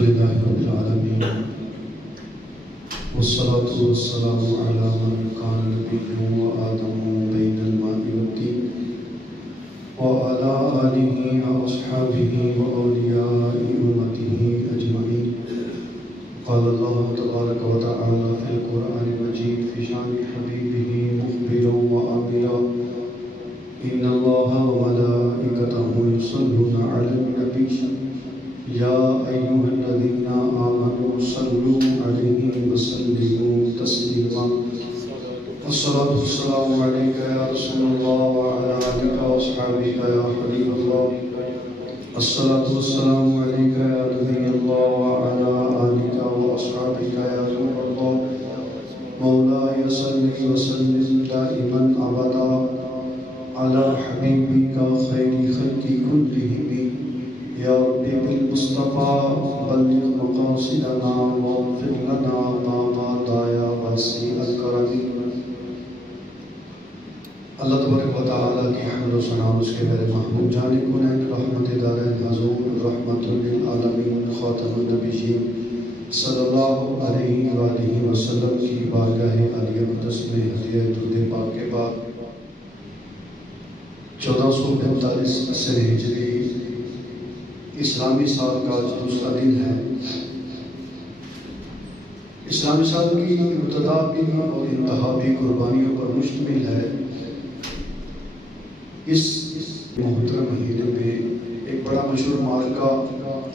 لله رب العالمين والصلاة والسلام على من كان نبيه وآدم بين الماء والدين وعلى آله وأصحابه وأولياء أمته أجمعين. قال الله تبارك وتعالى في القرآن المجيد في شأن حبيبه مخبرا وآمرا: إن الله وملائكته يصلون على النبي يا أيها الذين آمنوا صلوا عليه وسلموا تسليما. الصلاة والسلام عليك يا رسول الله وعلى آلك وأصحابك يا حبيب الله. الصلاة والسلام عليك يا نبي الله وعلى آلك وأصحابك يا نور الله. مولاي صل وسلم دائما أبدا على حبيبك خير خلق كلهم يا ربي بالمصطفى بلغ مقاصدنا واغفر لنا ما مضى يا واسع الكرم. اللہ تبارک و تعالیٰ کی حمد و ثنا اس کے میرے محبوب جان کونین رحمت دارین حضور رحمت للعالمین خاتم النبیین صلی اللہ علیہ وآلہ وسلم کی بارگاہ علی اقدس میں ہدیہ درود پاک کے بعد 1445 عصر ہجری اسلامی سال کا دوسرا دن ہے. اسلامی سال کی ابتدا بھی اور انتہا بھی قربانیوں پر مشتمل ہے. اس محترم مہینے میں ایک بڑا مشہور معرکہ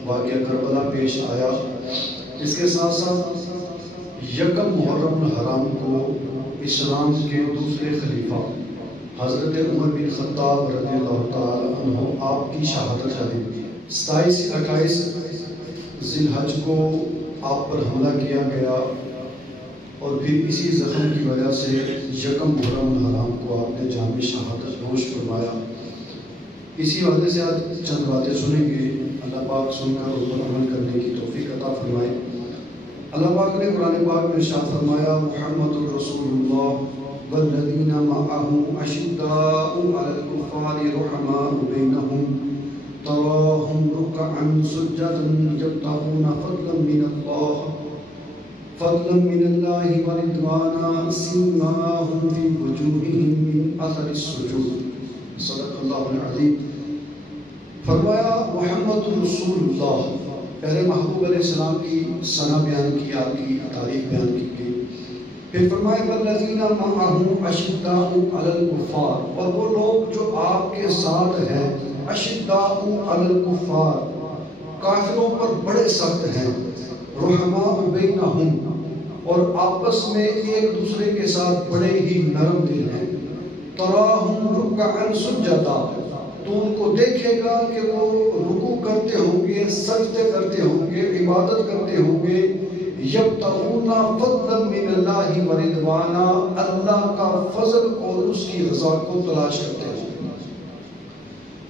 واقعہ کربلا پیش آیا. اس کے ساتھ ساتھ یکم محرم الحرام کو اسلام کے دوسرے خلیفہ حضرت عمر بن خطاب رضی اللہ تعالی عنہ آپ کی شہادت کا دن. 27-28 ذی الحج کو آپ پر حملہ کیا گیا اور پھر اسی زخم کی وجہ سے یکم محرم الحرام کو آپ نے جام شہادت نوش فرمایا. اسی وجہ سے آج چند باتیں سنیں گے. اللہ پاک سن کر ان پر عمل کرنے کی توفیق عطا فرمائے. اللہ پاک نے قرآن پاک میں ارشاد فرمایا: محمد رسول اللہ والذین معہ اشداء علی الکفار رحماء بینہم تراہم رکعا سجدا یبتغون فضلا من اللہ ورضوانا سیماہم فی وجوہہم من اثر السجود. صدق اللہ العظیم. فرمایا محمد رسول اللہ. پہلے محبوب علیہ السلام کی ثنا بیان کی، آپ کی تعریف بیان کی گئی. پھر فرمایا والذین معہ اشداء علی الکفار، اور وہ لوگ جو آپ کے ساتھ ہیں اشداء علی الکفار، کافروں پر بڑے سخت ہیں. رحماء بینہم، اور آپس میں ایک دوسرے کے ساتھ بڑے ہی نرم دل ہیں. تراہم رکعا سجدا، تو ان کو دیکھے گا کہ وہ رکوع کرتے ہوں گے، سجدے کرتے ہوں گے، عبادت کرتے ہوں گے. یبتغون فضلا من اللہ ورضوانا، اللہ کا فضل اور اس کی رضا کو تلاش کرتے ہوں.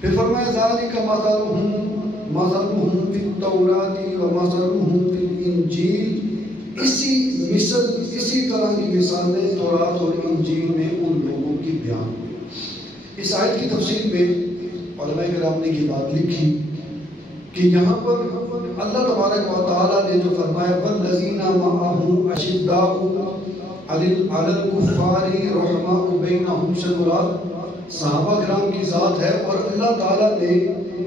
پھر فرمایا ذالک مثلہم فی التوراۃ ومثلہم فی الانجیل. اسی طرح کی مثالیں تورات اور انجیل میں ان لوگوں کی بیان ہوئی. اس آیت کی تفسیر میں علماء کرام نے یہ بات لکھی کہ یہاں پر اللہ تبارک و تعالیٰ نے جو فرمایا والذین معہ اشداء علی الکفار رحماء بینہم سے مراد صحابہ کرام کی ذات ہے. اور اللہ تعالیٰ نے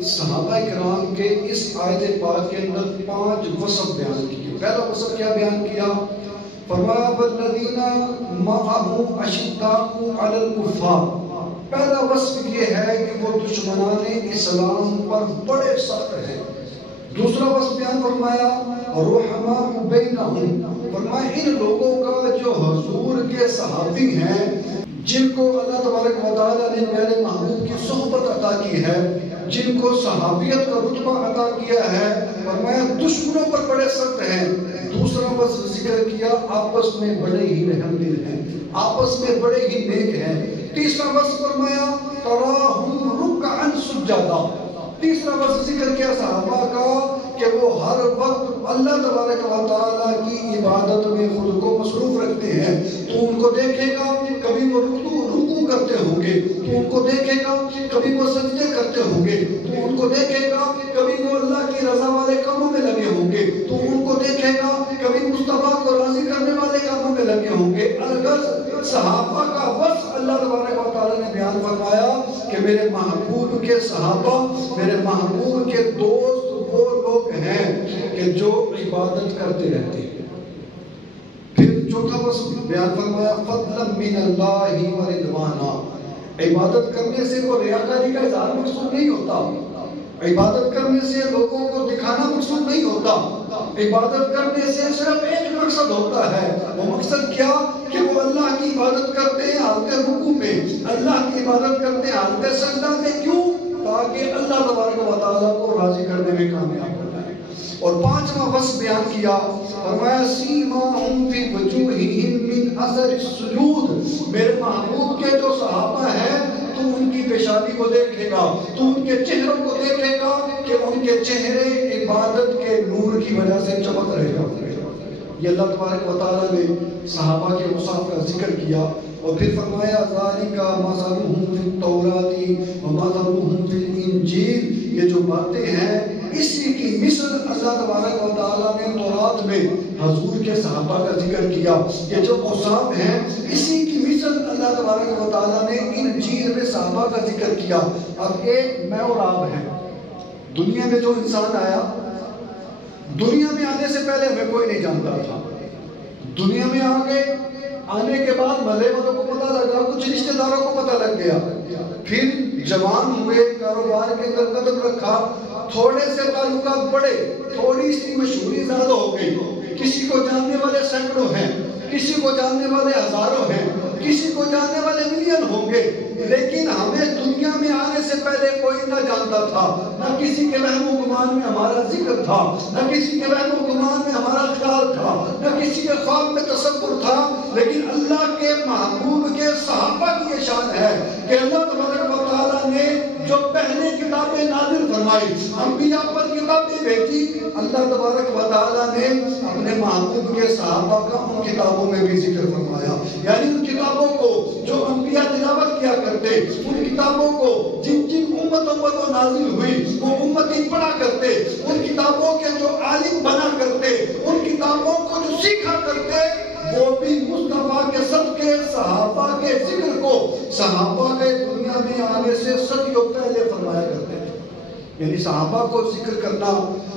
صحابہ کرام کے اس آیت پاک کے اندر 5 وصف بیان کیے. پہلا وصف کیا بیان کیا؟ فرمایا والذین معہ اشداء علی الکفار. پہلا وصف یہ ہے کہ وہ دشمنان اسلام پر بڑے سخت ہیں. دوسرا وصف بیان فرمایا رحماء بینہم، فرمایا ان لوگوں کا جو حضور کے صحابی ہیں، جن کو اللہ تبارک و تعالیٰ نے پہلے محبوب کی صحبت عطا کی ہے، جن کو صحابیت کا رتبہ عطا کیا ہے، فرمایا دشمنوں پر بڑے سخت ہیں. دوسرا وصف ذکر کیا آپس میں بڑے ہی رحم دل ہیں، آپس میں بڑے ہی نیک ہیں. تیسرا وصف فرمایا تراہم رکعا سجدا. تیسرا وصف ذکر کیا صحابہ کا کہ وہ ہر وقت اللہ تبارک و تعالیٰ کی عبادت میں خود کو مصروف رکھتے ہیں. تو ان کو دیکھے گا کبھی وہ رکوع کرتے ہوں گے، تو ان کو دیکھے گا کبھی وہ سجدے کرتے ہوں گے، تو ان کو دیکھے گا کبھی وہ اللہ کی رضا والے کاموں میں لگے ہوں گے. گے تو ان کو دیکھے گا کبھی مصطفیٰ کو راضی کرنے والے کاموں میں لگے ہوں گے۔ اگر صحابہ کا وصف اللہ تبارک و تعالیٰ نے بیان فرمایا کہ میرے محبوب کے صحابہ، میرے محبوب کے دوست وہ لوگ ہیں کہ جو عبادت کرتے رہتے ہیں۔ پھر چوتھا وصف بیان فرمایا فضلا من اللہ و رضوانا۔ عبادت کرنے سے وہ ریاکاری کا اظہار مقصود نہیں ہوتا، عبادت کرنے سے لوگوں کو دکھانا مقصود نہیں ہوتا، عبادت کرنے سے صرف ایک مقصد ہوتا ہے، وہ مقصد کیا کہ وہ اللہ کی عبادت کرتے ہیں حالت رکوع میں، اللہ کی عبادت کرتے ہیں حالت سجدہ میں۔ کیوں؟ تاکہ اللہ تبارک و تعالیٰ کو راضی کرنے میں کامیاب ہو جائے۔ اور پانچواں وصف بیان کیا، فرمایا سیماہم فی وجوہہم من اثر السجود۔ میرے محبوب کے جو صحابہ ہیں تو ان کی پیشانی کو دیکھے گا، تو ان کے چہروں کو دیکھے گا کہ ان کے چہرے عبادت کے نور کی وجہ سے چمک رہے گا۔ یہ اللہ تبارک و تعالیٰ نے صحابہ کے اوصاف کا ذکر کیا اور پھر فرمایا ذالک مثلہم فی التوراۃ ومثلہم فی الانجیل۔ یہ جو باتیں ہیں اسی کی مثل اللہ تبارک و تعالیٰ نے تورات میں حضور کے صحابہ کا ذکر کیا۔ یہ جو اوصاف ہیں اسی کی مثل اللہ تبارک و تعالیٰ نے انجیل میں صحابہ کا ذکر کیا۔ اب ایک میں اور آپ ہیں، دنیا میں جو انسان آیا، دنیا میں آنے سے پہلے ہمیں کوئی نہیں جانتا تھا، دنیا میں آنے کے بعد محلے والوں کو پتہ لگا، کچھ رشتہ داروں کو پتہ لگ گیا، پھر جوان ہوئے، کاروبار کے اندر قدم رکھا، تھوڑے سے تعلقات بڑھے، تھوڑی سی مشہوری زیادہ ہو گئی، کسی کو جاننے والے سینکڑوں ہیں، کسی کو جاننے والے ہزاروں ہیں، کسی کو جاننے والے ملین ہوں گے، لیکن ہمیں دنیا میں آنے سے پہلے کوئی نہ جانتا تھا، نہ کسی کے وہم و گمان میں ہمارا ذکر تھا، نہ کسی کے وہم و گمان میں ہمارا خیال تھا، نہ کسی کے خواب میں تصور تھا، لیکن اللہ کے محبوب کے صحابہ کی یہ شان ہے کہ اللہ تبارک و تعالیٰ نے جو پہلے کتابیں نازل فرمائی، انبیاء پر کتابیں بھیجی، اللہ تبارک و تعالیٰ نے اپنے محبوب کے صحابہ کا ان کتابوں میں بھی ذکر فرمایا۔ یعنی ان کتابوں کو جو انبیاء تلاوت کیا کرتے، ان کتابوں کو جن امتوں پر وہ نازل ہوئی وہ امتی پڑھا کرتے، ان کتابوں کے جو عالم بنا کرتے، ان کتابوں کو جو سیکھا کرتے، وہ بھی مصطفیٰ کے صدقے صحابہ کے ذکر کو صحابہ کے دنیا میں آنے سے صدیوں پہلے فرمایا کرتے تھے۔ یعنی صحابہ کو ذکر کرنا،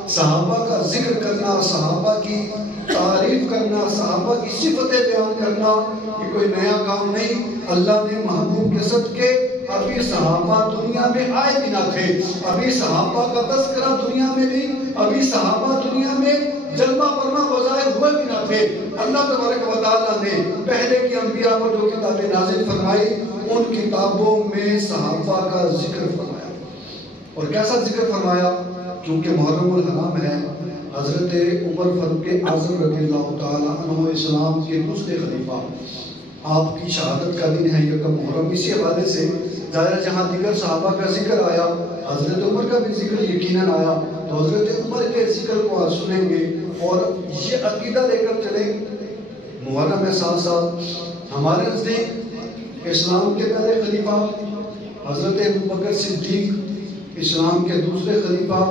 صحابہ کا ذکر کرنا، صحابہ کی تعریف کرنا، صحابہ کی صفتیں بیان کرنا، یہ کوئی نیا کام نہیں۔ اللہ نے محبوب کے صدقے ابھی صحابہ دنیا میں آئے بھی نہ تھے، ابھی صحابہ کا تذکرہ دنیا میں بھی، ابھی صحابہ دنیا میں جلوہ فرما وظاہر ہوئے بھی نہ تھے۔ اللہ تبارک و تعالیٰ نے پہلے کے انبیاء کو جو کتابیں نازل فرمائی ان کتابوں میں صحابہ کا ذکر فرمایا۔ اور کیسا ذکر فرمایا؟ کیونکہ محرم الحرام ہے، حضرت عمر فاروق اعظم رضی اللہ تعالیٰ عنہ اسلام کے دوسرے خلیفہ، آپ کی شہادت کا دن ہے یکم محرم۔ اسی حوالے سے ظاہر جہاں دیگر صحابہ کا ذکر آیا، حضرت عمر کا بھی ذکر یقیناً آیا، تو حضرت عمر کے ذکر کو آج سنیں گے اور یہ عقیدہ لے کر چلیں۔ محرم ہے ساتھ ساتھ ہمارے نزدیک اسلام کے پہلے خلیفہ حضرت ابوبکر صدیق، اسلام کے دوسرے خلیفہ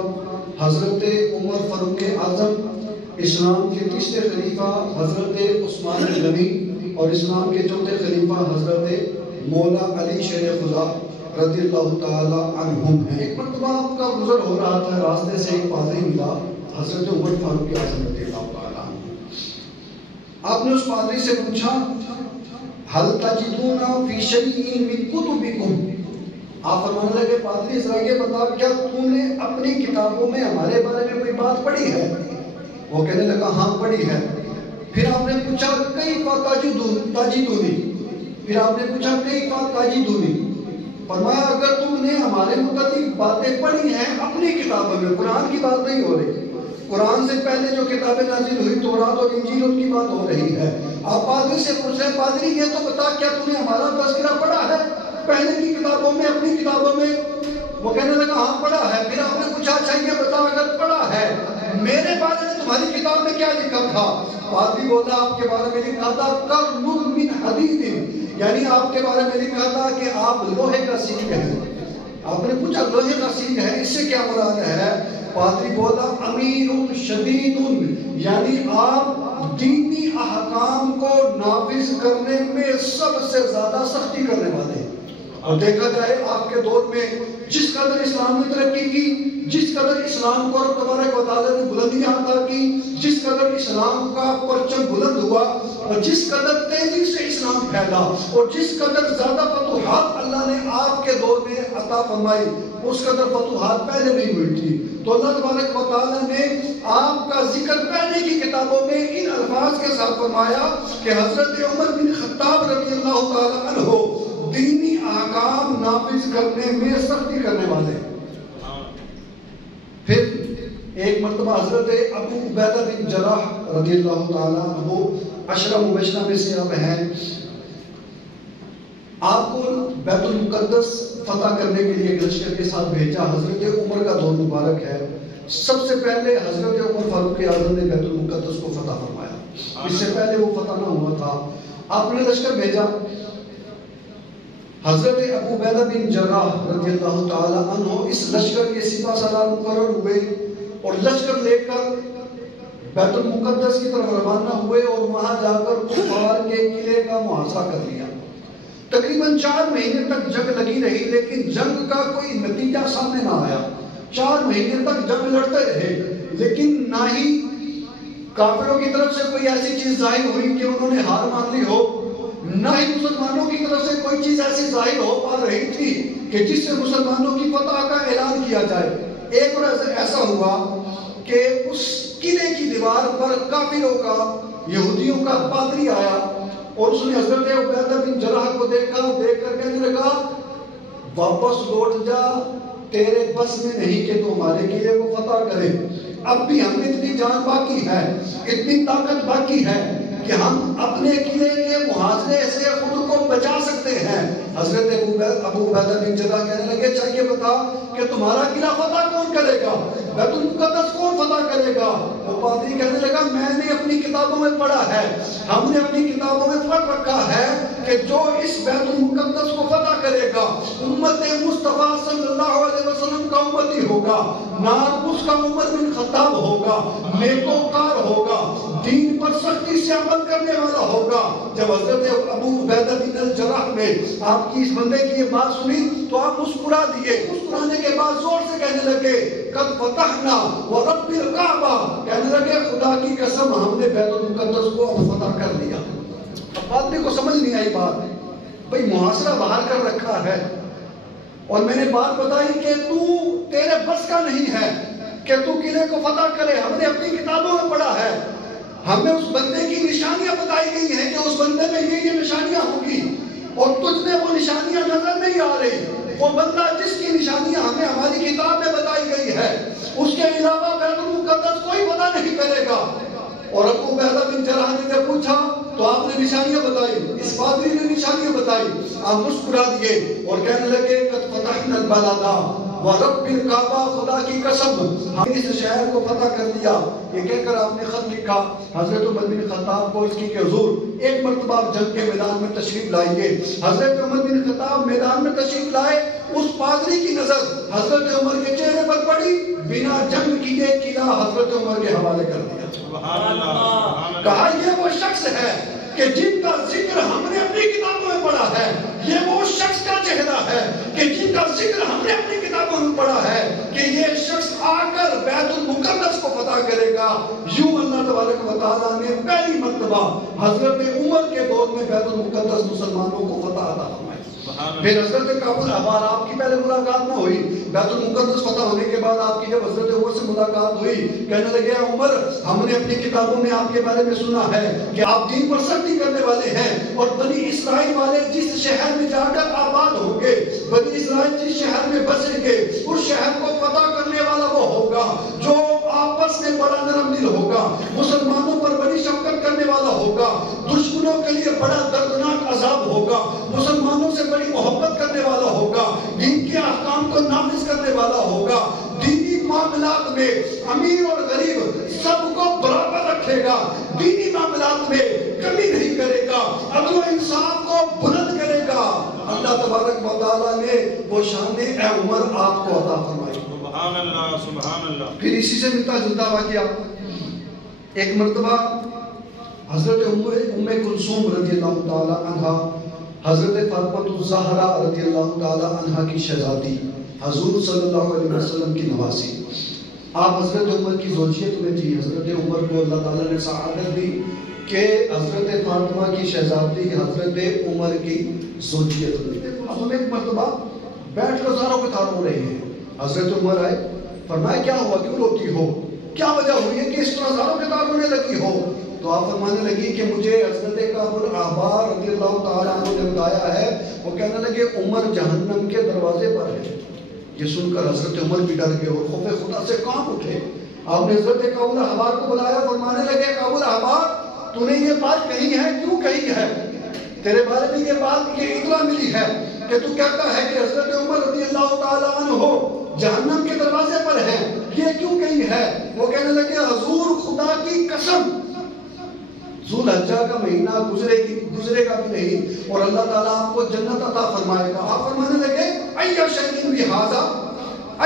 حضرت عمر فاروق اعظم، اسلام کے تیسرے خلیفہ حضرت عثمان غنی اور اسلام کے چوتھے خلیفہ حضرت مولا علی شیر خدا رضی اللہ تعالی عنہم ہیں۔ ایک مرتبہ آپ کا گزر ہو رہا تھا، راستے سے ایک پادری ملا حضرت عمر فاروق اعظم رضی اللہ تعالی عنہ۔ آپ نے اس پادری سے پوچھا هل تجدون فی شیء من کتبکم، آپ فرمانے لگے پادری ذرا یہ بتا کیا تو نے اپنی کتابوں میں ہمارے بارے میں کوئی بات پڑھی ہے؟ وہ کہنے لگا ہاں پڑھی ہے۔ پھر آپ نے پوچھا کیف تجدونی، پھر آپ نے پوچھا کیف تجدونی، فرمایا اگر تم نے ہمارے متعلق باتیں پڑھی ہیں اپنی کتابوں میں، قرآن کی بات نہیں ہو رہی، قرآن سے پہلے جو کتابیں نازل ہوئی تورات اور انجیل ان کی بات ہو رہی ہے، آپ پادری سے پوچھ رہے پادری یہ تو بتا کیا تم نے ہمارا تذکرہ پڑھا ہے پہلے کی کتابوں میں اپنی کتابوں میں؟ وہ کہنے لگا ہاں پڑھا ہے۔ پھر آپ نے پوچھا اچھا یہ بتا اگر پڑھا ہے میرے بارے میں تمہاری کتاب میں کیا لکھا تھا؟ پادری بولا آپ کے بارے میں لکھا تھا کرم من حدید، یعنی آپ کے بارے میں لکھا تھا کہ آپ لوہے کا سکہ ہیں، آپ نے پوچھا لوہے کا سینگ ہے، اس سے کیا مراد ہے؟ پادری بولا امیر شدید، یعنی آپ دینی احکام کو نافذ کرنے میں سب سے زیادہ سختی کرنے والے ہیں۔ اور دیکھا جائے آپ کے دور میں جس قدر اسلام نے ترقی کی، جس قدر اسلام کو رب تبارک و تعالیٰ نے بلندیاں عطا کی، جس قدر اسلام کا پرچم بلند ہوا، اور جس قدر تیزی سے اسلام پھیلا، اور جس قدر زیادہ فتوحات اللہ نے آپ کے دور میں عطا فرمائی، اس قدر فتوحات پہلے نہیں ہوئی تھی۔ تو اللہ تبارک و تعالیٰ نے آپ کا ذکر پہلے کی کتابوں میں ان الفاظ کے ساتھ فرمایا کہ حضرت عمر بن خطاب رضی اللہ تعالیٰ عنہ دینی احکام نافذ کرنے میں سختی کرنے والے۔ پھر ایک مرتبہ حضرت ابو عبیدہ بن جراح رضی اللہ تعالیٰ عنہ عشرہ مبشرہ میں سے اب ہیں، آپ کو بیت المقدس فتح کرنے کے لیے لشکر کے ساتھ بھیجا۔ حضرت عمر کا دور مبارک ہے، سب سے پہلے حضرت عمر فاروق اعظم نے بیت المقدس کو فتح فرمایا، اس سے پہلے وہ فتح نہ ہوا تھا۔ آپ نے لشکر بھیجا، حضرت ابو عبیدہ بن جراح رضی اللہ تعالیٰ عنہ اس لشکر کے سپہ سالار مقرر ہوئے اور لشکر لے کر بیت المقدس کی طرف روانہ ہوئے اور وہاں جا کر کفار کے قلعے کا محاصرہ کر لیا۔ تقریباً 4 مہینے تک جنگ لگی رہی، لیکن جنگ کا کوئی نتیجہ سامنے نہ آیا۔ 4 مہینے تک جنگ لڑتے رہے، لیکن نہ ہی کافروں کی طرف سے کوئی ایسی چیز ظاہر ہوئی کہ انہوں نے ہار مان لی ہو، نہ ہی مسلمانوں کی طرف سے کوئی چیز ایسی ظاہر ہو پا رہی تھی کہ جس سے مسلمانوں کی فتح کا اعلان کیا جائے۔ ایک بار ایسا ہوا کہ اس قلعے کی دیوار پر کافروں کا، یہودیوں کا پادری آیا اور اس نے حضرت عبیدہ بن جراح کو دیکھا، دیکھ کر کہنے لگا واپس لوٹ جا، تیرے بس میں نہیں کہ تو ہمارے قلعے کو فتح کرے۔ اب بھی ہم میں اتنی جان باقی ہے، اتنی طاقت باقی ہے کہ ہم اپنے قلعے کے محاصرے سے خود کو بچا سکتے ہیں۔ حضرت ابو عبیدہ بن جراح کہنے لگے چاہیے بتا کہ تمہارا قلعہ فتح کون کرے گا، بیت المقدس کون فتح کرے گا؟ وہ پادری کہنے لگا میں نے اپنی کتابوں میں پڑھا ہے، ہم نے اپنی کتابوں میں پڑھ رکھا ہے کہ جو اس بیت المقدس کو فتح کرے گا امت مصطفیٰ صلی اللہ علیہ وسلم کا امتی ہوگا، نام اس کا عمر بن خطاب ہوگا، نیکوکار ہوگا، دین پر سختی سے عمل کرنے والا ہوگا۔ جب حضرت ابو عبیدہ بن جراح نے آپ کی اس بندے کی یہ بات سنی تو آپ مسکرا دیے، مسکرانے کے بعد زور سے کہنے لگے قد فتحنا ورب الکعبہ، کہنے لگے خدا کی قسم ہم نے بیت المقدس کو اب فتح کر لیا۔ اب آدمی کو سمجھ نہیں آئی بات، بھئی محاصرہ باہر کر رکھا ہے اور میں نے بات بتائی کہ تیرے بس کا نہیں ہے کہ تو قلعے کو فتح کرے، ہم نے اپنی کتابوں میں پڑھا ہے، ہمیں اس بندے کی نشانیاں بتائی گئی ہیں کہ اس بندے میں یہ نشانیاں ہوں گی اور تجھ میں وہ نشانیاں نظر نہیں آ رہی۔ وہ بندہ جس کی نشانیاں ہمیں ہماری کتاب میں بتائی گئی ہے اس کے علاوہ بیت المقدس کوئی پتہ نہیں کرے گا۔ اور ابو عبیدہ بن جراح نے جب پوچھا تو آپ نے نشانیاں بتائی، اس پادری نے نشانیاں بتائی، آپ مسکرا دیے اور کہنے لگے قد فتحنا البلد ورب الکعبہ، خدا کی قسم ہم نے اس شہر کو فتح کر دیا۔ یہ کہہ کر آپ نے خط لکھا حضرت عمر بن خطاب کو اس کی کہ حضور ایک مرتبہ آپ جنگ کے میدان میں تشریف لائیے۔ حضرت عمر بن خطاب میدان میں تشریف لائے، اس پادری کی نظر حضرت عمر کے چہرے پر پڑی، بنا جنگ کیے قلعہ حضرت عمر کے حوالے کر دیا۔ کہا یہ وہ شخص ہے کہ جن کا ذکر ہم نے اپنی کتابوں میں پڑھا ہے، یہ وہ شخص کا چہرہ ہے کہ جن کا ذکر ہم نے اپنی کتابوں میں پڑھا ہے کہ یہ شخص آ کر بیت المقدس کو فتح کرے گا۔ یوں اللہ تبارک و تعالیٰ نے پہلی مرتبہ حضرت عمر کے دور میں بیت المقدس مسلمانوں کو فتح عطا فرمائی۔ پھر حضرت کعبہ ابار آپ کی پہلے ملاقات نہ ہوئی، بیت المقدس فتح ہونے کے بعد آپ کی جب حضرت عمر سے ملاقات ہوئی کہنے لگے عمر ہم نے اپنی کتابوں میں آپ کے بارے میں سنا ہے کہ آپ دین پر سختی کرنے والے ہیں اور بنی اسرائیل والے جس شہر میں جا کر آباد ہوں گے، بنی اسرائیل جس شہر میں بسیں گے اس شہر کو فتح کرنے والا وہ ہوگا جو آپس میں بڑا نرم دل ہوگا، مسلمانوں پر بڑی شفقت کرنے والا ہوگا، دشمنوں کے لیے بڑا دردناک عذاب ہوگا، مسلمانوں سے بڑی محبت کرنے والا ہوگا، دین کے احکام کو نافذ کرنے والا ہوگا، دینی معاملات میں امیر اور غریب سب کو برابر رکھے گا، دینی معاملات میں کمی نہیں کرے گا، عدل و انصاف کو بلند کرے گا۔ اللہ تبارک و تعالیٰ نے وہ شان اے عمر آپ کو عطا فرمائی. سبحان اللہ سبحان اللہ. پھر اسی سے ملتا جلتا واقعہ، ایک مرتبہ حضرت ام کلثوم رضی اللہ تعالی عنہ، حضرت فاطمہ الزہرا رضی اللہ تعالی عنہ کی شہزادی، حضور صلی اللہ علیہ وسلم کی نواسی، آپ حضرت عمر کی زوجیت میں تھی. حضرت عمر کو اللہ تعالیٰ نے سعادت دی کہ حضرت فاطمہ کی شہزادی حضرت عمر کی زوجیت میں. اب ہم ایک مرتبہ بیٹھ کر زاروں کے تار ہو رہے ہیں. حضرت عمر آئے، فرمایا کیا ہوا، کیوں روتی ہو، کیا وجہ ہوئی ہے کہ اس طرح زاروں کے تار ہونے لگی ہو؟ تو آپ فرمانے لگی کہ مجھے حضرت کعب الاحبار رضی اللہ تعالیٰ عنہ نے بتایا ہے، وہ کہنے لگے عمر جہنم کے دروازے پر ہے. یہ سن کر حضرت عمر بھی ڈر گئے اور خوف خدا سے کانپ اٹھے. آپ نے حضرت کعب الاحبار کو بلایا، فرمانے لگے کعب الاحبار تو نے یہ بات کہی ہے، کیوں کہی ہے؟ تیرے بارے میں یہ بات، یہ اطلاع ملی ہے کہ تو کہتا ہے کہ حضرت عمر رضی اللہ تعالیٰ عنہ جہنم کے دروازے پر ہیں، یہ کیوں کہی ہے؟ وہ کہنے لگے حضور خدا کی قسم ذوالحجہ کا مہینہ گزرے گا بھی نہیں اور اللہ تعالیٰ آپ کو جنت عطا فرمائے گا. آپ فرمانے لگے ایّا شیء بہذا،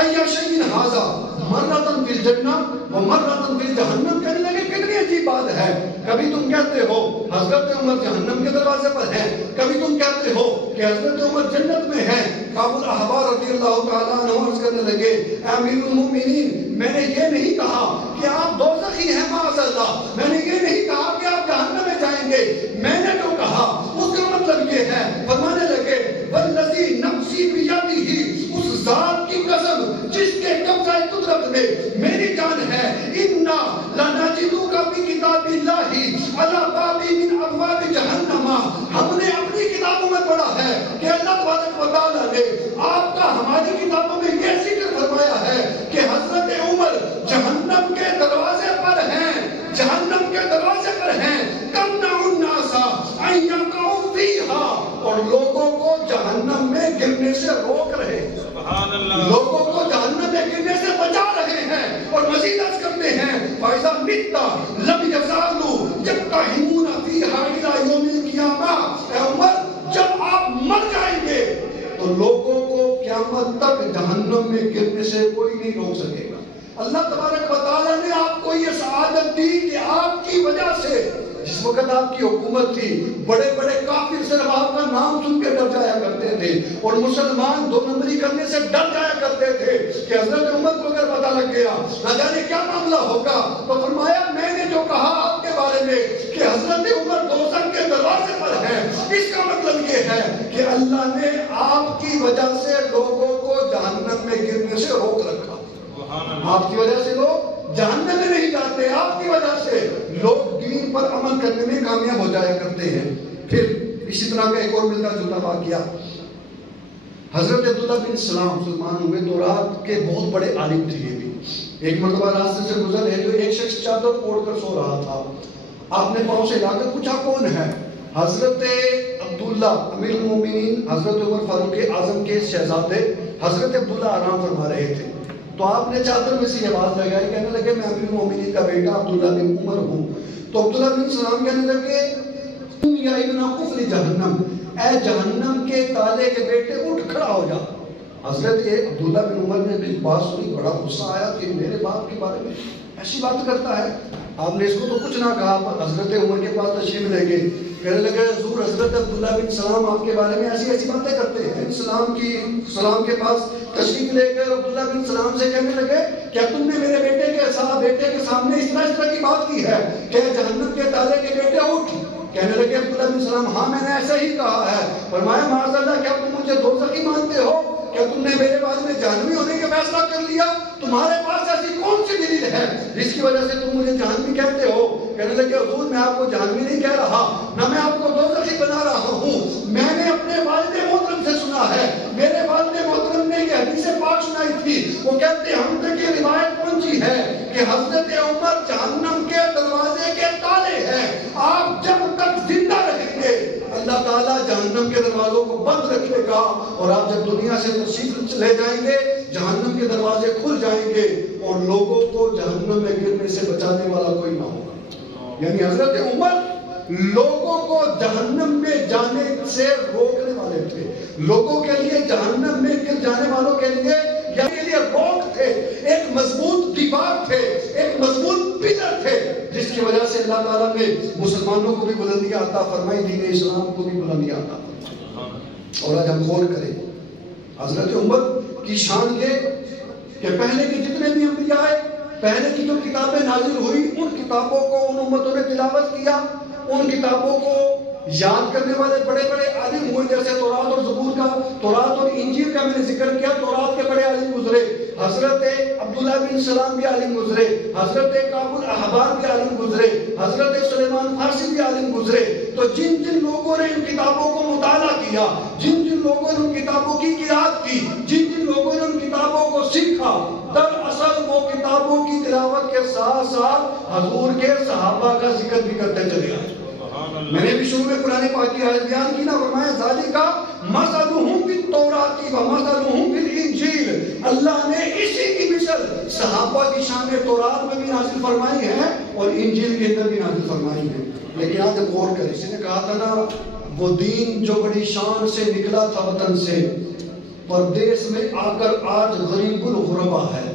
ایّا شیء ھذا مرۃ فی الجنہ و مرۃ فی الجہنم. کہنے لگے کتنی عجیب بات ہے، کبھی تم کہتے ہو حضرت عمر جہنم کے دروازے پر ہیں، کبھی تم کہتے ہو کہ حضرت عمر جنت میں ہیں. کعب الاحبار رضی اللہ تعالیٰ عنہ عرض کرنے لگے اے امیر المؤمنین، میں نے یہ نہیں کہا کہ آپ دوزخی ہیں معاذ اللہ، میں نے یہ نہیں کہا کہ آپ جہنم میں جائیں گے. میں نے جو کہا اس کا مطلب یہ ہے، فرمانے لگے والذی نفسی بیدہ، اس ذات کی قسم جس کے قبضہ قدرت میں میری جان ہے، انا لنجدک بکتاب اللہ علی باب من ابواب جہنم. ہم نے اپنی کتابوں میں پڑھا ہے کہ اللہ تبارک و تعالیٰ نے آپ کا ہماری کتابوں میں یہ ذکر فرمایا ہے کہ حضرت عمر جہنم کے دروازے پر ہیں، جہنم کے دروازے پر ہیں. تمنع الناس ان یقعوا فیہا، اور لوگوں کو جہنم میں گرنے سے روک رہے ہیں، سبحان اللہ، لوگوں کو جہنم میں گرنے سے بچا رہے ہیں. اور مزید عرض کرتے ہیں فَإِذَا مِتَّ لَمْ يَزَالُوا يَقْتَحِمُونَ فِيهَا إِلَى يَوْمِ الْقِيَامَةِ. اے عمر جب آپ مر جائیں گے تو لوگوں کو قیامت تک جہنم میں گرنے سے کوئی نہیں روک سکے گا. اللہ تبارک و تعالیٰ نے آپ کو یہ سعادت دی کہ آپ کی وجہ سے، جس وقت آپ کی حکومت تھی، بڑے بڑے کافر صرف آپ کا نام سن کے ڈر جایا کرتے تھے اور مسلمان دو نمبری کرنے سے ڈر جایا کرتے تھے کہ حضرت عمر کو اگر پتہ لگ گیا نہ جانے کیا معاملہ ہوگا. تو فرمایا میں نے جو کہا آپ کے بارے میں کہ حضرت عمر دوزخ کے دروازے پر ہے، اس کا مطلب یہ ہے کہ اللہ نے آپ کی وجہ سے لوگوں کو جہنم میں گرنے سے روک رکھا. آپ کی وجہ سے لوگ جہنم میں نہیں جاتے، آپ کی وجہ سے لوگ دین پر عمل کرنے میں کامیاب ہو جایا کرتے ہیں. پھر اسی طرح کا ایک اور ملتا جلتا واقعہ، حضرت عبداللہ بن سلام مسلمان ہوئے، تورات کے بہت بڑے عالم تھے. یہ بھی ایک مرتبہ راستے سے گزر رہے تو ایک شخص چادر اوڑھ کر سو رہا تھا. آپ نے پاؤں سے لا کر پوچھا کون ہے؟ حضرت عبداللہ امیر المومنین حضرت عمر فاروق اعظم کے شہزادے حضرت عبداللہ آرام فرما رہے تھے. تو آپ نے چادر میں سے یہ آواز لگائی، کہنے لگے میں امیر المومنین کا بیٹا عبداللہ بن عمر ہوں. تو عبداللہ بن سلام کہنے لگے یا ابن قفل جہنم، اے جہنم کے تالے کے بیٹے اٹھ کھڑا ہو جا. حضرت عبداللہ بن عمر نے بھی بات سنی، بڑا غصہ آیا کہ میرے باپ کے بارے میں ایسی بات کرتا ہے. آپ نے اس کو تو کچھ نہ کہا، حضرت عمر کے پاس تشریف لے گئے. کہنے لگے حضور حضرت عبداللہ بن سلام آپ کے بارے میں ایسی ایسی باتیں کرتے ہیں. سلام کے پاس تشریف لے گئے. عبداللہ بن سلام سے کہنے لگے کیا تم نے میرے بیٹے کے سامنے اس طرح کی بات کی ہے کہ جہنم کے تالے کے بیٹے اٹھ؟ کہنے لگے عبداللہ بن سلام ہاں میں نے ایسا ہی کہا ہے. فرمایا معاذ اللہ کیا تم مجھے دوزخی مانتے ہو؟ کیا تم نے میرے بارے میں جہنمی ہونے کا فیصلہ کر لیا؟ تمہارے پاس ایسی کون سی دلیل ہے جس کی وجہ سے تم مجھے جہنمی کہتے ہو؟ کہنے لگے حضور میں آپ کو جہنمی نہیں کہہ رہا، نہ میں آپ کو دوزخی بنا رہا ہوں. میں نے اپنے والد محترم سے سنا ہے، میرے والد محترم نے یہ حدیث پاک سنائی تھی. وہ کہتے ہیں ہم تک یہ روایت پہنچی ہے کہ حضرت عمر جہنم کے دروازے کے تالے ہیں. آپ جب تک زندہ رہیں گے اللہ تعالیٰ جہنم کے دروازوں کو بند رکھے گا، اور آپ جب دنیا سے تشریف لے جائیں گے جہنم کے دروازے کھل جائیں گے اور لوگوں کو جہنم میں گرنے سے بچانے والا کوئی نہ ہوگا. یعنی حضرت عمر لوگوں کو جہنم میں جانے سے روکنے والے والے تھے، لوگوں کے لیے جہنم میں گر جانے والوں کے لیے روک تھے، ایک مضبوط دیوار تھے، ایک مضبوط پلر تھے، جس کی وجہ سے اللہ تعالیٰ نے مسلمانوں کو بھی بلندیاں عطا فرمائی، دین اسلام کو بھی بلندیاں عطا فرمائی۔ اور آج ہم غور کریں حضرت عمر کی شان یہ کہ پہلے کے جتنے بھی انبیاء آئے، پہلے کی جو کتابیں نازل ہوئی ان کتابوں کو ان امتوں نے تلاوت کیا، ان کتابوں کو یاد کرنے والے بڑے بڑے عالم ہوئے، جیسے تورات اور زبور کا، تورات اور انجیل کا میں نے ذکر کیا، تورات کے بڑے عالم گزرے، حضرت عبداللہ بن سلام بھی عالم گزرے، حضرت کعب الاحبار بھی عالم گزرے، حضرت سلیمان فارسی بھی عالم گزرے۔ تو جن جن لوگوں نے ان کتابوں کو مطالعہ کیا، جن جن لوگوں نے ان کتابوں کی قراءت کی، جن جن لوگوں نے ان کتابوں کو سیکھا، دراصل وہ کتابوں کی تلاوت کے ساتھ ساتھ حضور کے صحابہ کا ذکر بھی کرتے چلے آئے۔ میں نے بھی شروع میں قرآن پاک کی آیت بیان کی نا، فرمایا ذالکا مثلہم فی التوراۃ و مثلہم فی الانجیل، اللہ نے اسی کی مثل صحابہ کی شان تورات میں بھی نازل فرمائی ہے اور انجیل کے اندر بھی نازل فرمائی ہے۔ لیکن آج جب غور کریں، اس نے کہا تھا نا وہ دین جو بڑی شان سے نکلا تھا وطن سے، پردیس میں آ کر آج غریب الغربا ہے۔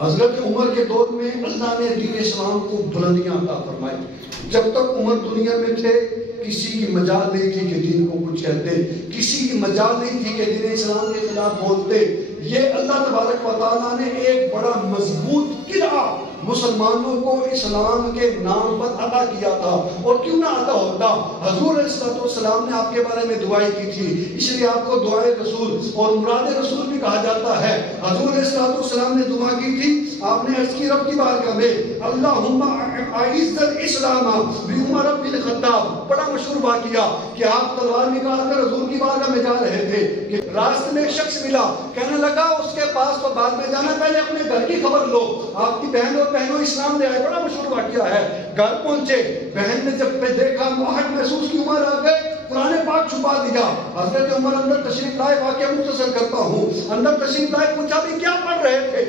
حضرت عمر کے دور میں اللہ نے دین اسلام کو بلندیاں عطا فرمائی۔ جب تک عمر دنیا میں تھے کسی کی مجال نہیں تھی کہ دین کو کچھ کہتے، کسی کی مجال نہیں تھی کہ دین اسلام کے خلاف بولتے۔ یہ اللہ تبارک و تعالیٰ نے ایک بڑا مضبوط قلعہ مسلمانوں کو اسلام کے نام پر عطا کیا تھا، اور کیوں نہ عطا ہوتا؟ حضور علیہ السلام نے آپ کے بارے میں دعائیں کی تھی، اس لیے آپ کو دعائے رسول اور مراد رسول بھی کہا جاتا ہے۔ حضور علیہ السلام نے دعا کی تھی، آپ نے عرض کی رب کی بارگاہ میں اللہم اعز الاسلام بعمر بن الخطاب، بڑا مشہور واقعہ کہ آپ تلوار نکال کر حضور کی بارگاہ میں جا رہے تھے کہ راستے میں ایک شخص ملا، کہنے لگا اس کے پاس تو بعد میں جانا، پہلے اپنے گھر کی خبر لو، آپ کی بہن اور بہنوں اسلام لے آئے۔ بڑا مشہور واقعہ ہے، گھر پہنچے، بہن نے جب دیکھا محٹ محسوس کی، عمر آ گئے، قرآن پاک چھپا دیا۔ حضرت عمر اندر تشریف لائے، واقعہ مختصر کرتا ہوں، اندر تشریف لائے، پوچھا بھی کیا پڑھ رہے تھے؟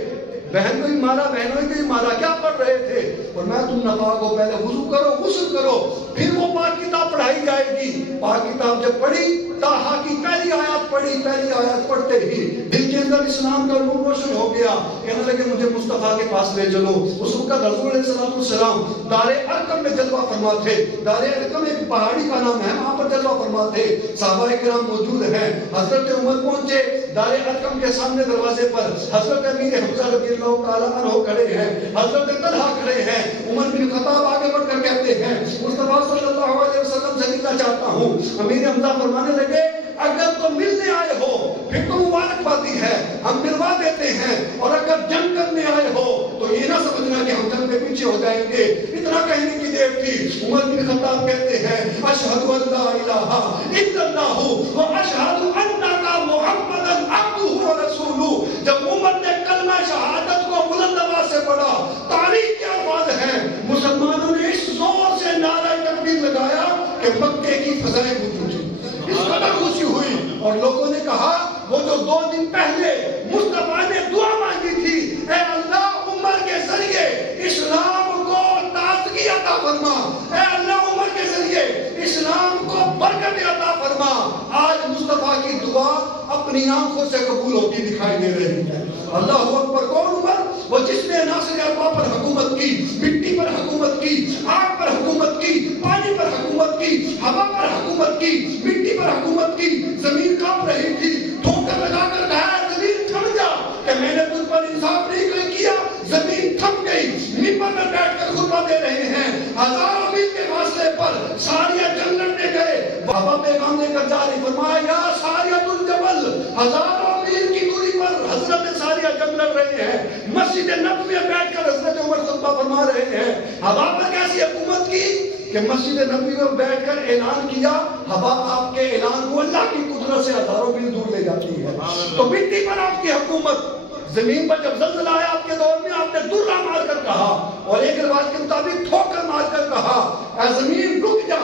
بہن کو ہی مارا، بہنوں کو ہی مارا، کیا پڑھ رہے تھے؟ اور میں تم ناپاک ہو، پہلے وضو کرو، غسل کرو، پھر وہ پاک کتاب پڑھائی جائے گی۔ پاک کتاب جب پڑھی، طٰہٰ کی پہلی آیات پڑھی، پہلی آیات پڑھتے ہی دل کے اندر اسلام کا نور روشن ہو گیا، کہنے لگے مجھے مصطفیٰ کے پاس لے چلو۔ اس وقت حضور علیہ السلام دار ارقم میں جلوہ فرما تھے، دار ارقم ایک پہاڑی کا نام ہے، وہاں پر جلوہ فرما تھے، صحابہ کرام موجود ہیں۔ حضرت عمر پہنچے دار ارقم کے سامنے دروازے پر، حضرت امیر حمزہ رضی اللہ تعالیٰ عنہ کھڑے ہیں، حضرت طلحہ کھڑے ہیں، عمر بن خطاب آگے بڑھ کر کہتے ہیں مصطفیٰ صلی اللہ علیہ وسلم سے ملنا چاہتا ہوں۔ امیر حمزہ فرمانے لگے اگر تم ملنے آئے ہو پھر تو مبارکبادی ہے، ہم ملوا دیتے ہیں، اور اگر جنگ کرنے آئے ہو تو یہ نہ سمجھنا کہ ہم جنگ میں پیچھے ہو جائیں گے۔ اتنا کہنے کی دیر تھی، عمر بن خطاب کہتے ہیں اشہد ان لا الہ الا اللہ و اشہد انک محمدا عبدہ و رسولہ۔ جب عمر نے کلمہ شہادت کو بلند آواز سے پڑھا، تاریخ کے الفاظ ہیں، مسلمانوں نے اس زور سے نعرہ تکبیر لگایا کہ مکے کی فضائیں گونج اٹھی، اس قدر خوشی ہوئی، اور لوگوں نے کہا وہ جو 2 دن پہلے مصطفیٰ نے دعا مانگی تھی، اے اللہ عمر کے ذریعے اسلام کو تازگی عطا فرما، اے اللہ عمر کے ذریعے اسلام کو برکت عطا فرما، آج مصطفیٰ کی دعا اپنی آنکھوں سے قبول ہوتی دکھائی دے رہی ہے۔ اللہ اکبر۔ کون عمر؟ وہ جس نے ناصر اربا پر حکومت کی، مٹی پر حکومت کی، آگ پر حکومت کی، پانی پر حکومت کی، ہوا پر حکومت کی، مٹی پر حکومت کی، زمین کانپ رہی تھی، ٹھوکر لگا کر کہا زمین تھم جا کہ میں نے تجھ پر انصاف نہیں کیا، زمین تھم گئی۔ ممبر میں بیٹھ کر خطبہ دے رہے ہیں، ہزاروں میل کے فاصلے پر ساریہ جنگ لڑنے گئے، بابا پیغام لے کر جاری، فرمایا یا ساریۃ الجبل، ہزاروں میل کی دوری پر حضرت ساریہ جنگ لڑ رہے ہیں، مسجد نبوی میں بیٹھ کر حضرت عمر خطبہ فرما رہے ہیں۔ ہوا پر کیسی حکومت کی کہ مسجد نبوی میں بیٹھ کر اعلان کیا، ہوا آپ کے اعلان کو اللہ کی قدرت سے ہزاروں میل دور لے جاتی ہے۔ تو مٹی پر آپ کی حکومت، زمین پر جب زلزلہ آیا آپ کے دور میں، آپ نے درہ مار کر کہا، اور ایک روایت کے مطابق ٹھوکر مار کر کہا اے زمین رک جا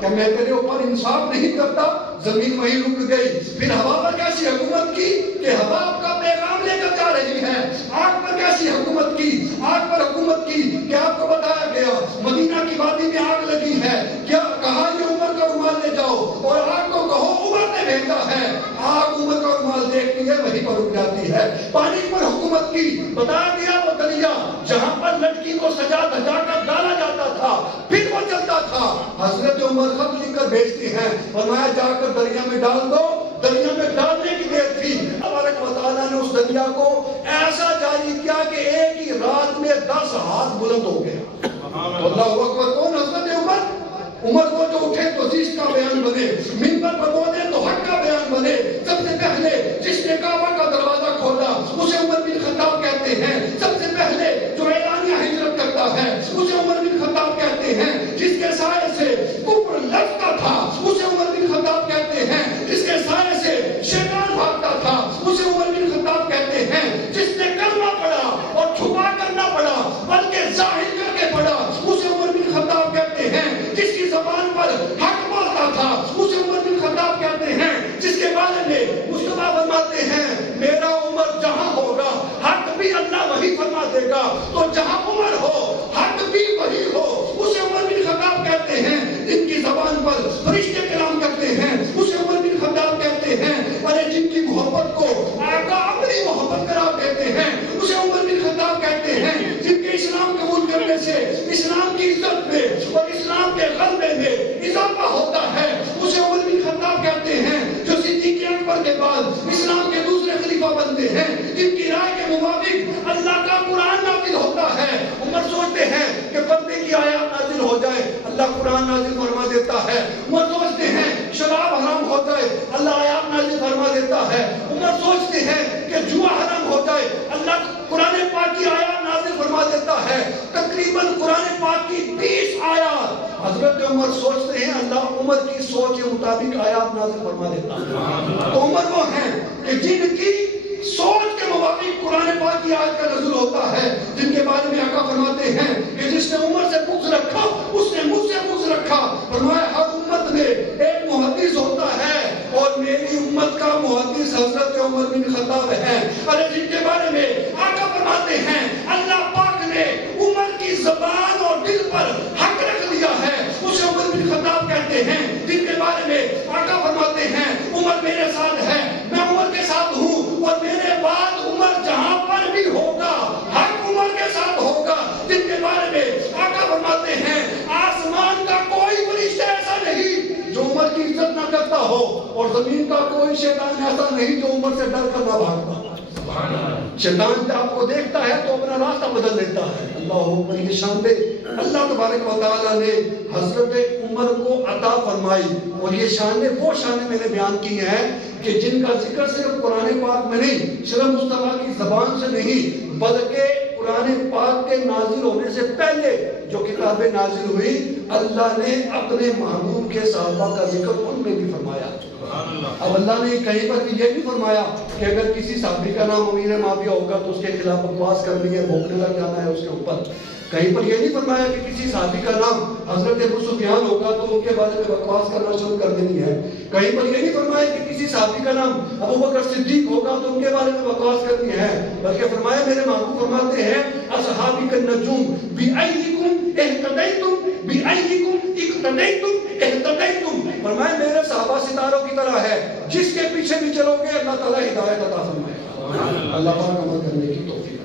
کہ میں تیرے اوپر انصاف نہیں کرتا، زمین وہیں رک گئی۔ پھر ہوا پر کیسی حکومت کی کہ ہوا آپ کا پیغام لے کر جا رہی ہے۔ آگ پر کیسی حکومت کی، آگ پر حکومت کی کہ آپ کو بتایا گیا مدینہ کی وادی میں آگ لگی ہے، کیا کہا یہ عمر کا رومال لے جاؤ اور آگ کو کہو عمر نے بھیجا بھیجا ہے، آگ عمر کا رومال دیکھتی ہے وہیں پر رک جاتی ہے۔ پانی پر حکومت کی، بتا دیا وہ دریا جہاں پر لڑکی کو سجا دھجا کر ڈالا جاتا تھا پھر وہ چلتا تھا۔ حضرت عمر خط لکھ کر بھیجتی ہیں، فرمایا جا کر دریا میں ڈال دو۔ دریا میں ڈالنے کی دیر تھی، تبارک و تعالیٰ نے اس دریا کو ایسا جاری کیا کہ ایک ہی رات میں 10 ہاتھ بلند ہو گیا۔ اللہ اکبر۔ کون؟ حضرت عمر۔ عمر کو جو اٹھے تو عزیز کا بیان بنے، منبر پر بولے تو حق کا بیان بنے۔ سب سے پہلے جس نے کعبہ کا دروازہ کھولا اسے عمر بن خطاب کہتے ہیں۔ سب سے پہلے جو اعلانیہ ہجرت کرتا ہے اسے عمر بن خطاب کہتے ہیں۔ جس کے سائے سے کفر لڑتا تھا اسے عمر بن خطاب کہتے ہیں۔ جس کے سائے سے شیطان بھاگتا تھا اسے عمر بن خطاب کہتے ہیں۔ جس نے کلمہ پڑھا اور چھپا کرنا پڑا بلکہ ظاہر کر کے پڑھا اسے عمر بن خطاب کہتے ہیں۔ جس کی زبان پر حق بولتا تھا اسے عمر بن خطاب کہتے ہیں۔ جس کے بارے میں مصطفیٰ فرماتے ہیں میرا عمر جہاں ہوگا حق بھی اللہ وہی فرما دے گا، تو جہاں عمر ہو حق بھی وہی ہو اسے عمر بن خطاب کہتے ہیں۔ جن کی زبان پر فرشتے کلام کرتے ہیں اسے عمر بن خطاب کہتے ہیں۔ اور جن کی محبت کو آقا اپنی محبت قرار دیتے ہیں اسے عمر بن خطاب کہتے ہیں۔ جن کے اسلام قبول کرنے سے اسلام کی عزت میں اور اسلام کے غلبے میں اضافہ ہوتا ہے اسے عمر بن خطاب کہتے ہیں۔ جو صدیق اکبر کے بعد اسلام کے دوسرے خلیفہ بنتے ہیں، جن کی رائے کے مطابق اللہ کا قرآن نازل ہوتا ہے۔ عمر سوچتے ہیں کہ بندے کی آیات نازل ہو جائے اللہ قرآن نازل فرما دیتا ہے۔ عمر سوچتے ہیں شراب حرام ہو جائے اللہ آیات نازل فرما دیتا ہے۔ عمر سوچتے ہیں کہ جوا حرام ہو جائے اللہ قرآن پاک کی آیات نازل فرما دیتا ہے۔ تقریباً قرآن پاک کی 20 آیات حضرت عمر سوچتے ہیں اللہ عمر کی سوچ کے مطابق آیات نازل فرما دیتا ہے۔ تو عمر وہ ہیں کہ جن کی سوچ کے مطابق قرآن پاک کی آیت کا نزول ہوتا ہے، جن کے بارے میں آقا فرماتے ہیں کہ جس نے عمر سے بغض رکھا اس نے مجھ سے بغض رکھا۔ فرمایا ہر امت میں ایک محدث ہوتا ہے اور میری امت کا محدث حضرت عمر بن خطاب ہے۔ اور جن کے بارے میں آقا فرماتے ہیں اللہ پاک نے عمر کی زبان اور دل پر حق رکھ دیا ہے اسے عمر بن خطاب کہتے ہیں۔ جن کے بارے میں آقا فرماتے ہیں عمر میرے ساتھ ہے، میں عمر کے ساتھ ہوں اور میرے بعد عمر جہاں پر بھی ہوگا حق عمر کے ساتھ ہوگا۔ جن کے بارے میں آقا فرماتے ہیں آسمان کا کوئی فرشتہ ایسا نہیں جو عمر کی عزت نہ کرتا ہو اور زمین کا کوئی شیطان ایسا نہیں جو عمر سے ڈر کر نہ بھاگتا۔ شیطان جب آپ کو دیکھتا ہے تو اپنا راستہ بدل لیتا ہے۔ اللہ اکبر۔ یہ شان دے اللہ تبارک و تعالیٰ نے حضرت عمر کو عطا فرمائی، اور یہ شانیں وہ شانیں میں نے بیان کی ہیں کہ جن کا ذکر صرف قرآن پاک میں نہیں، صرف مصطفیٰ کی زبان سے نہیں، بلکہ قرآن پاک کے نازل ہونے سے پہلے جو کتابیں نازل ہوئی اللہ نے اپنے محبوب کے صحابہ کا ذکر ان میں بھی فرمایا۔ اب اللہ نے کہیں پر بھی یہ بھی فرمایا کہ اگر کسی صحابی کا نام امیر معاویہ ہوگا تو اس کے خلاف بکواس کرنی ہے، بھونکنے لگ جانا ہے اس کے اوپر۔ کہیں پر یہ نہیں فرمایا کہ کسی صحابی کا نام حضرت ابو سفیان ہوگا تو ان کے بارے میں بکواس کرنا شروع کر دینی ہے۔ کہیں پر یہ نہیں فرمایا کہ کسی صحابی کا نام ابو بکر صدیق ہوگا تو ان کے بارے میں بکواس کرنی ہے، بلکہ فرمایا میرے محبوب فرماتے ہیں اصحابی النجوم بِأَيِّكُمْ اهْتَدَيْتُمْ بِأَيِّكُمْ اقتدیتم اهتدیتم۔ فرمایا میرے صحابہ ستاروں کی طرح ہے، جس کے پیچھے بھی چلو گے اللہ تعالیٰ ہدایت عطا فرمائے گا۔ اللہ پاک عمل کرنے کی توفیق